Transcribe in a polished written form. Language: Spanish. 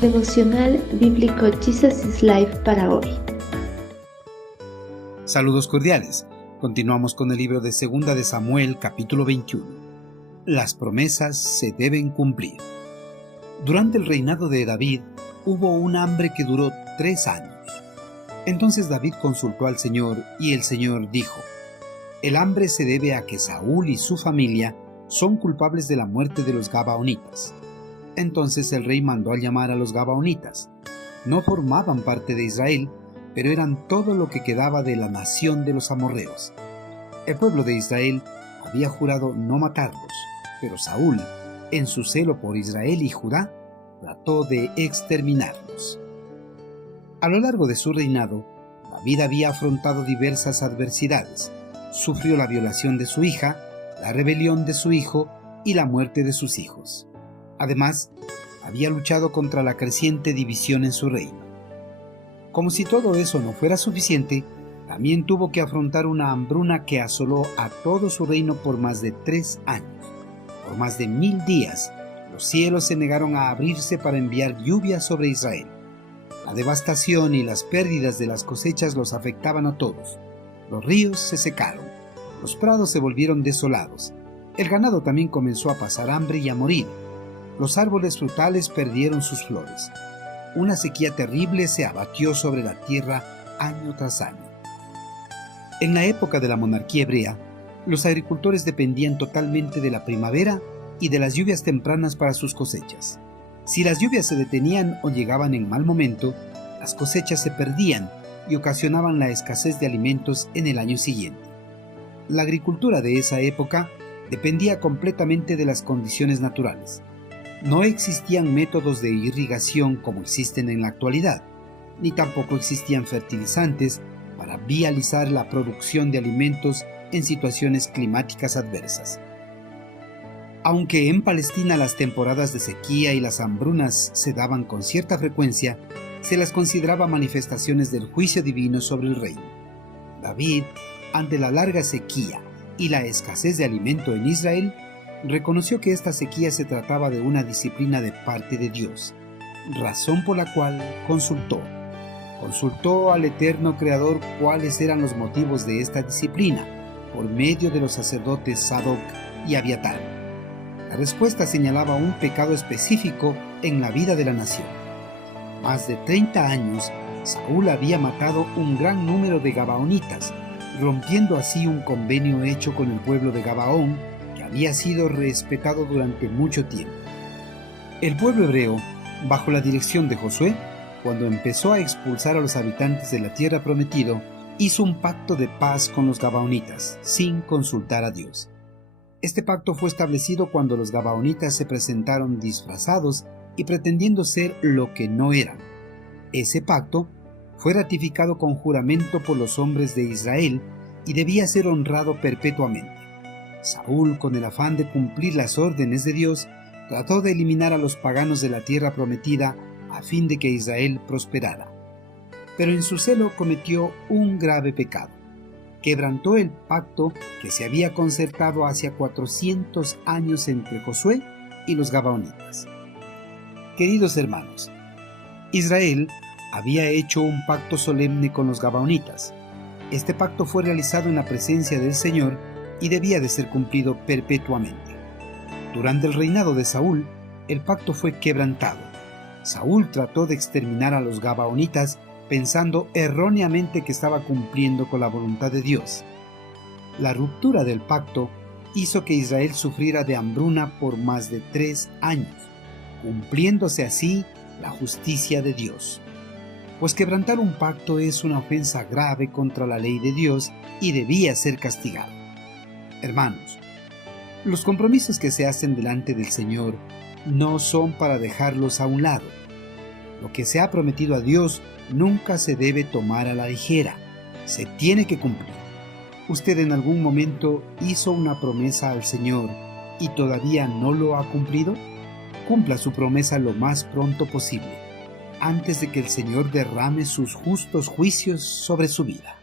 Devocional Bíblico Jesus is Life para hoy. Saludos cordiales. Continuamos con el libro de 2 de Samuel, capítulo 21. Las promesas se deben cumplir. Durante el reinado de David, hubo un hambre que duró 3 años. Entonces David consultó al Señor y el Señor dijo: el hambre se debe a que Saúl y su familia son culpables de la muerte de los Gabaonitas. Entonces el rey mandó a llamar a los Gabaonitas. No formaban parte de Israel, pero eran todo lo que quedaba de la nación de los amorreos. El pueblo de Israel había jurado no matarlos, pero Saúl, en su celo por Israel y Judá, trató de exterminarlos. A lo largo de su reinado, David había afrontado diversas adversidades. Sufrió la violación de su hija, la rebelión de su hijo y la muerte de sus hijos. Además, había luchado contra la creciente división en su reino. Como si todo eso no fuera suficiente, también tuvo que afrontar una hambruna que asoló a todo su reino por más de 3 años. Por más de 1000 días, los cielos se negaron a abrirse para enviar lluvia sobre Israel. La devastación y las pérdidas de las cosechas los afectaban a todos. Los ríos se secaron, los prados se volvieron desolados, el ganado también comenzó a pasar hambre y a morir. Los árboles frutales perdieron sus flores. Una sequía terrible se abatió sobre la tierra año tras año. En la época de la monarquía hebrea, los agricultores dependían totalmente de la primavera y de las lluvias tempranas para sus cosechas. Si las lluvias se detenían o llegaban en mal momento, las cosechas se perdían y ocasionaban la escasez de alimentos en el año siguiente. La agricultura de esa época dependía completamente de las condiciones naturales. No existían métodos de irrigación como existen en la actualidad, ni tampoco existían fertilizantes para viabilizar la producción de alimentos en situaciones climáticas adversas. Aunque en Palestina las temporadas de sequía y las hambrunas se daban con cierta frecuencia, se las consideraba manifestaciones del juicio divino sobre el reino. David, ante la larga sequía y la escasez de alimento en Israel, reconoció que esta sequía se trataba de una disciplina de parte de Dios, razón por la cual consultó al Eterno Creador cuáles eran los motivos de esta disciplina, por medio de los sacerdotes Sadoc y Abiatar. La respuesta señalaba un pecado específico en la vida de la nación. Más de 30 años, Saúl había matado un gran número de Gabaonitas, rompiendo así un convenio hecho con el pueblo de Gabaón, que había sido respetado durante mucho tiempo. El pueblo hebreo, bajo la dirección de Josué, cuando empezó a expulsar a los habitantes de la tierra prometida, hizo un pacto de paz con los Gabaonitas, sin consultar a Dios. Este pacto fue establecido cuando los Gabaonitas se presentaron disfrazados y pretendiendo ser lo que no eran. Ese pacto fue ratificado con juramento por los hombres de Israel y debía ser honrado perpetuamente. Saúl, con el afán de cumplir las órdenes de Dios, trató de eliminar a los paganos de la tierra prometida a fin de que Israel prosperara. Pero en su celo cometió un grave pecado. Quebrantó el pacto que se había concertado hacia 400 años entre Josué y los Gabaonitas. Queridos hermanos, Israel había hecho un pacto solemne con los Gabaonitas. Este pacto fue realizado en la presencia del Señor y debía de ser cumplido perpetuamente. Durante el reinado de Saúl, el pacto fue quebrantado. Saúl trató de exterminar a los Gabaonitas pensando erróneamente que estaba cumpliendo con la voluntad de Dios. La ruptura del pacto hizo que Israel sufriera de hambruna por más de 3 años, cumpliéndose así la justicia de Dios. Pues quebrantar un pacto es una ofensa grave contra la ley de Dios y debía ser castigado. Hermanos, los compromisos que se hacen delante del Señor no son para dejarlos a un lado. Lo que se ha prometido a Dios nunca se debe tomar a la ligera, se tiene que cumplir. ¿Usted en algún momento hizo una promesa al Señor y todavía no lo ha cumplido? Cumpla su promesa lo más pronto posible, antes de que el Señor derrame sus justos juicios sobre su vida.